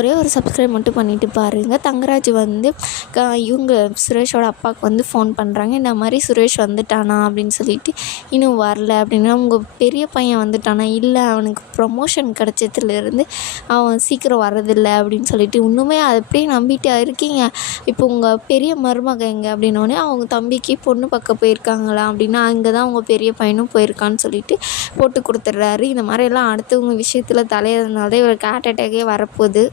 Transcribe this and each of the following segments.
ஒரே ஒரு சப்ஸ்கிரைப் மட்டும் பண்ணிவிட்டு பாருங்கள். தங்கராஜ் வந்து இவங்க சுரேஷோட அப்பாவுக்கு வந்து ஃபோன் பண்ணுறாங்க. இந்த மாதிரி சுரேஷ் வந்துட்டானா அப்படின்னு சொல்லிட்டு. இன்னும் வரல அப்படின்னா, உங்கள் பெரிய பையன் வந்துட்டானா? இல்லை, அவனுக்கு ப்ரமோஷன் கிடச்சதுலேருந்து அவன் சீக்கிரம் வர்றதில்லை அப்படின்னு சொல்லிட்டு. இன்னுமே அதை அப்படியே நம்பிட்டு இருக்கீங்க. இப்போ உங்கள் பெரிய மருமக எங்கே அப்படின்னோடனே, அவங்க தம்பிக்கு பொண்ணு பார்க்க போயிருக்காங்களா அப்படின்னா, அங்கே தான் அவங்க பெரிய பையனும் போயிருக்கான்னு சொல்லிட்டு போட்டு கொடுத்துட்றாரு. இந்த மாதிரிலாம் அடுத்தவங்க விஷயத்தில் தலையிறதுனால தான் இவருக்கு ஹார்ட் அட்டாக்கே வரப்போகுது.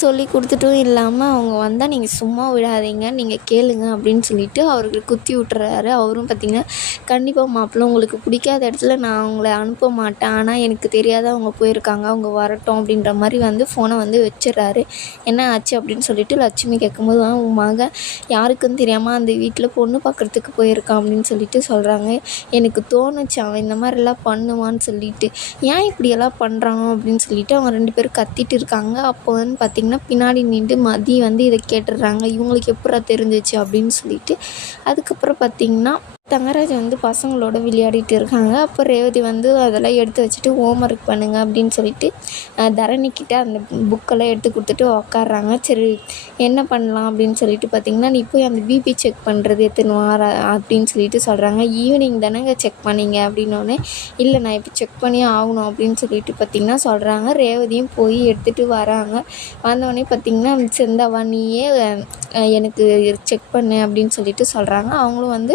சொல்லி கொடுத்துட்டும் இல்லாமல், அவங்க வந்தால் நீங்கள் சும்மா விடாதீங்க, நீங்கள் கேளுங்க அப்படின்னு சொல்லிட்டு அவருக்கு குத்தி விட்டுறாரு. அவரும் பார்த்திங்கன்னா, கண்டிப்பாக மாப்பிள்ளை உங்களுக்கு பிடிக்காத இடத்துல நான் அவங்கள அனுப்ப மாட்டேன், ஆனால் எனக்கு தெரியாத அவங்க போயிருக்காங்க, அவங்க வரட்டும் அப்படின்ற மாதிரி வந்து ஃபோனை வந்து வச்சிடறாரு. என்ன ஆச்சு அப்படின்னு சொல்லிட்டு லட்சுமி கேட்கும்போது, உன் மகன் யாருக்குன்னு தெரியாமல் அந்த வீட்டில் பொண்ணு பார்க்குறதுக்கு போயிருக்கான் அப்படின்னு சொல்லிட்டு சொல்கிறாங்க. எனக்கு தோணுச்சு அவன் இந்த மாதிரிலாம் பண்ணுவான்னு சொல்லிட்டு. ஏன் இப்படியெல்லாம் பண்ணுறான் அப்படின்னு சொல்லிட்டு அவங்க 2 பேரும் கத்திட்டு இருக்காங்க. அப்போ வந்து பார்த்திங்கன்னா, பின்னாடி நின்று மதி வந்து இதை கேட்டுடுறாங்க. இவங்களுக்கு எப்படா தெரிஞ்சிச்சு அப்படின்னு சொல்லிட்டு. அதுக்கப்புறம் பார்த்திங்கன்னா, தங்கராஜ் வந்து பசங்களோட விளையாடிட்டு இருக்காங்க. அப்போ ரேவதி வந்து அதெல்லாம் எடுத்து வச்சுட்டு ஹோம் ஒர்க் பண்ணுங்க அப்படின்னு சொல்லிட்டு தரணிக்கிட்ட அந்த புக்கெல்லாம் எடுத்து கொடுத்துட்டு உக்காடுறாங்க. சரி, என்ன பண்ணலாம் அப்படின்னு சொல்லிட்டு பார்த்திங்கன்னா, நீ போய் அந்த பிபி செக் பண்ணுறது எத்தனை வாரம் அப்படின்னு சொல்லிட்டு சொல்கிறாங்க. ஈவினிங் தானேங்க செக் பண்ணிங்க அப்படின்னோடனே, இல்லை நான் இப்போ செக் பண்ணியே ஆகணும் அப்படின்னு சொல்லிட்டு பார்த்திங்கன்னா சொல்கிறாங்க. ரேவதியும் போய் எடுத்துகிட்டு வராங்க. வந்தோடனே பார்த்திங்கன்னா, செந்தாவா நீயே எனக்கு செக் பண்ணு அப்படின்னு சொல்லிட்டு சொல்கிறாங்க. அவங்களும் வந்து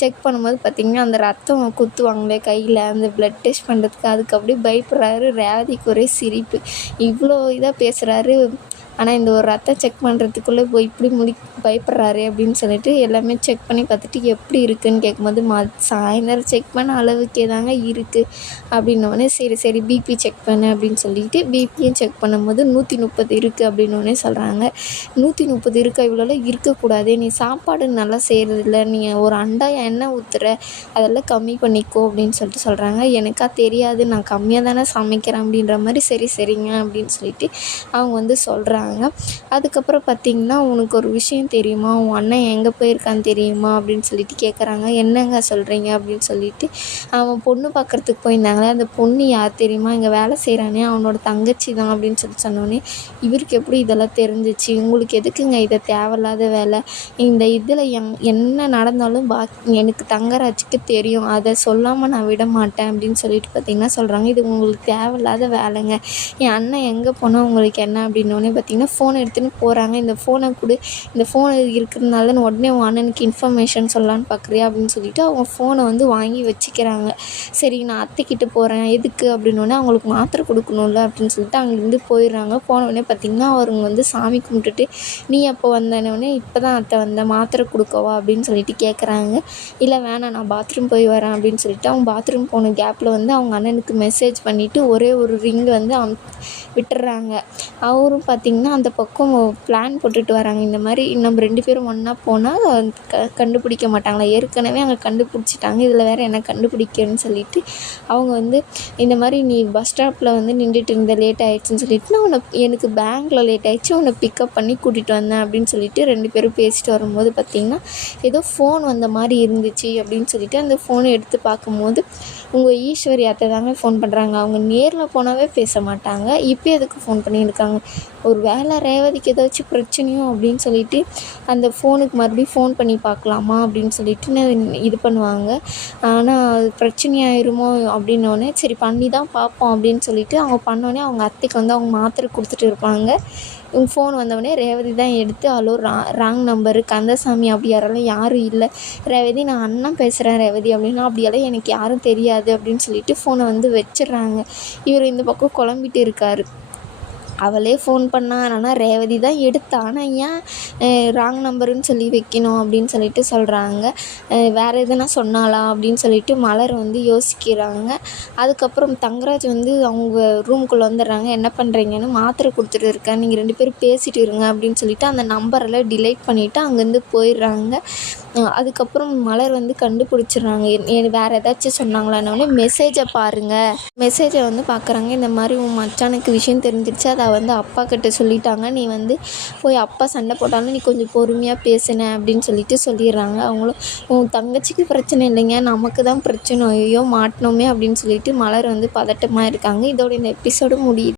செக் பண்ணும்போது பார்த்திங்கன்னா, அந்த ரத்தம் குத்துவாங்களே கையில், அந்த ப்ளட் டெஸ்ட் பண்ணுறதுக்கு, அதுக்கு அப்படியே பயப்படுறாரு. ரேவதிக்கு ஒரே சிரிப்பு. இவ்வளோ இதாக பேசுகிறாரு, ஆனால் இந்த ஒரு ரத்தம் செக் பண்ணுறதுக்குள்ளே போய் இப்படி பயப்படுறாரு அப்படின்னு சொல்லிட்டு எல்லாமே செக் பண்ணி பார்த்துட்டு எப்படி இருக்குதுன்னு கேட்கும்போது, சாயந்தரம் செக் பண்ண அளவுக்கே தாங்க இருக்குது அப்படின்னோடனே, சரி பிபி செக் பண்ணு அப்படின்னு சொல்லிட்டு பிபியும் செக் பண்ணும்போது 130 இருக்குது அப்படின்னோடனே சொல்கிறாங்க. 130 இருக்கா? இவ்வளோலாம் இருக்கக்கூடாது, நீ சாப்பாடு நல்லா செய்கிறதில்ல, நீ ஒரு அண்டா எண்ணெய் ஊற்றுற, அதெல்லாம் கம்மி பண்ணிக்கோ அப்படின்னு சொல்லிட்டு சொல்கிறாங்க. எனக்கா தெரியாது, நான் கம்மியாக தானே சமைக்கிறேன் அப்படின்ற மாதிரி. சரிங்க அப்படின்னு சொல்லிட்டு அவங்க வந்து சொல்கிறாங்க. அதுக்கப்புறம் பார்த்திங்கன்னா, உனக்கு ஒரு விஷயம் தெரியுமா, உன் அண்ணன் எங்கே போயிருக்கான்னு தெரியுமா அப்படின்னு சொல்லிட்டு கேட்குறாங்க. என்னங்க சொல்கிறீங்க அப்படின்னு சொல்லிட்டு. அவன் பொண்ணு பார்க்குறதுக்கு போயிருந்தாங்களே, அந்த பொண்ணு யார் தெரியுமா, இங்கே வேலை செய்கிறானே அவனோட தங்கச்சி தான் அப்படின்னு சொல்லி சொன்னோன்னே, இவருக்கு எப்படி இதெல்லாம் தெரிஞ்சிச்சு, உங்களுக்கு எதுக்குங்க இதை தேவையில்லாத வேலை, இந்த இதில் என்ன நடந்தாலும் எனக்கு தங்கராஜுக்கு தெரியும், அதை சொல்லாமல் நான் விட மாட்டேன் அப்படின்னு சொல்லிட்டு பார்த்திங்கன்னா சொல்கிறாங்க. இது உங்களுக்கு தேவையில்லாத வேலைங்க, என் அண்ணன் எங்கே போனால் உங்களுக்கு என்ன அப்படின்னோடனே பார்த்திங்கன்னா, ஃபோன் எடுத்துன்னு போகிறாங்க. இந்த ஃபோனை கொடு, இந்த ஃபோன் இருக்கிறதுனால தான் உடனே உன் அண்ணனுக்கு இன்ஃபர்மேஷன் சொல்லலான்னு பார்க்குறியா அப்படின்னு சொல்லிட்டு அவங்க ஃபோனை வந்து வாங்கி வச்சுக்கிறாங்க. சரி, நான் அத்தைக்கிட்ட போகிறேன், எதுக்கு அப்படின்னோடனே, அவங்களுக்கு மாத்திரை கொடுக்கணும்ல அப்படின்னு சொல்லிட்டு அங்கேருந்து போயிடுறாங்க. போனவுடனே பார்த்திங்கன்னா, அவங்க வந்து சாமி கும்பிட்டுட்டு, நீ எப்போ வந்தனோடனே, இப்போ தான் அத்தை வந்தேன், மாத்திரை கொடுக்கவா அப்படின்னு சொல்லிட்டு கேட்குறாங்க. இல்லை வேணாம், நான் பாத்ரூம் போய் வரேன் அப்படின்னு சொல்லிட்டு அவங்க பாத்ரூம் போன கேப்பில் வந்து அவங்க அண்ணனுக்கு மெசேஜ் பண்ணிவிட்டு ஒரே ஒரு ரிங் வந்து விட்டுறாங்க. அவரும் பார்த்திங்கன்னா அந்த பக்கம் பிளான் போட்டுட்டு வராங்க. இந்த மாதிரி நம்ம 2 பேரும் ஒன்றா போனால் கண்டுபிடிக்க மாட்டாங்களா, ஏற்கனவே அங்கே கண்டுபிடிச்சிட்டாங்க, இதில் வேறு என்ன கண்டுபிடிக்கன்னு சொல்லிட்டு அவங்க வந்து இந்த மாதிரி நீ பஸ் ஸ்டாப்பில் வந்து நின்றுட்டு இருந்த, லேட் ஆகிடுச்சின்னு சொல்லிட்டு, நான் எனக்கு பேங்க்கில் லேட் ஆகிடுச்சு, உன்னை பிக்கப் பண்ணி கூட்டிகிட்டு வந்தேன் அப்படின்னு சொல்லிட்டு 2 பேரும் பேசிட்டு வரும்போது பார்த்திங்கன்னா, ஏதோ ஃபோன் வந்த மாதிரி இருந்துச்சு அப்படின்னு சொல்லிட்டு அந்த ஃபோனை எடுத்து பார்க்கும்போது, உங்கள் ஈஸ்வரி அத்தை தாங்க ஃபோன் பண்ணுறாங்க. அவங்க நேரில் போனாவே பேச மாட்டாங்க, இப்போ எதுக்கு ஃபோன் பண்ணியிருக்காங்க, ஒரு வேளை ரேவதிக்கு ஏதாச்சும் பிரச்சனையோ அப்படின்னு சொல்லிட்டு அந்த ஃபோனுக்கு மறுபடியும் ஃபோன் பண்ணி பார்க்கலாமா அப்படின்னு சொல்லிட்டு இது பண்ணுவாங்க. ஆனால் அது பிரச்சனையாயிருமோ அப்படின்னோடனே, சரி பண்ணி தான் பார்ப்போம் அப்படின்னு சொல்லிட்டு அவங்க பண்ணோடனே அவங்க அத்தைக்கு வந்து அவங்க மாத்திரை கொடுத்துட்டு இருப்பாங்க. இவங்க ஃபோன் வந்தவுடனே ரேவதி தான் எடுத்து, ஹலோ ராங் நம்பரு, கந்தசாமி அப்படி யாரும் இல்லை, ரேவதி நான் அண்ணன் பேசுகிறேன் ரேவதி அப்படின்னா, அப்படியெல்லாம் எனக்கு யாரும் தெரியாது அப்படின்னு சொல்லிட்டு ஃபோனை வந்து வச்சிடுறாங்க. இவர் இந்த பக்கம் குழம்பிட்டு இருக்கார். அவளே ஃபோன் பண்ணா, ஆனால் ரேவதி தான் எடுத்தா, ஆனால் ஏன் ராங் நம்பருன்னு சொல்லி வைக்கணும் அப்படின்னு சொல்லிட்டு சொல்கிறாங்க. வேறு எதுனா சொன்னாலா அப்படின்னு சொல்லிட்டு மலர் வந்து யோசிக்கிறாங்க. அதுக்கப்புறம் தங்கராஜ் வந்து அவங்க ரூம்குள்ளே வந்துடுறாங்க. என்ன பண்ணுறீங்கன்னு, மாத்திரை கொடுத்துட்டு இருக்கேன், நீங்கள் 2 பேரும் பேசிகிட்டு இருங்க அப்படின்னு சொல்லிட்டு அந்த நம்பரெல்லாம் டிலைட் பண்ணிவிட்டு அங்கேருந்து போயிடுறாங்க. அதுக்கப்புறம் மலர் வந்து கண்டுபிடிச்சிடுறாங்க. வேறு ஏதாச்சும் சொன்னாங்களான்னொடனே, மெசேஜை பாருங்கள், மெசேஜை வந்து பார்க்குறாங்க. இந்த மாதிரி உன் மச்சானுக்கு விஷயம் தெரிஞ்சிருச்சு, அதை வந்து அப்பா கிட்ட சொல்லிட்டாங்க, நீ வந்து போய் அப்பா சண்டை போட்டாலும் நீ கொஞ்சம் பொறுமையாக பேசுன அப்படின்னு சொல்லிட்டு சொல்லிடுறாங்க. அவங்களும், உன் தங்கச்சிக்கு பிரச்சனை இல்லைங்க, நமக்கு தான் பிரச்சனை, ஐயோ மாட்டினோமே அப்படின்னு சொல்லிட்டு மலர் வந்து பதட்டமாக இருக்காங்க. இதோட இந்த எபிசோடு முடியுது.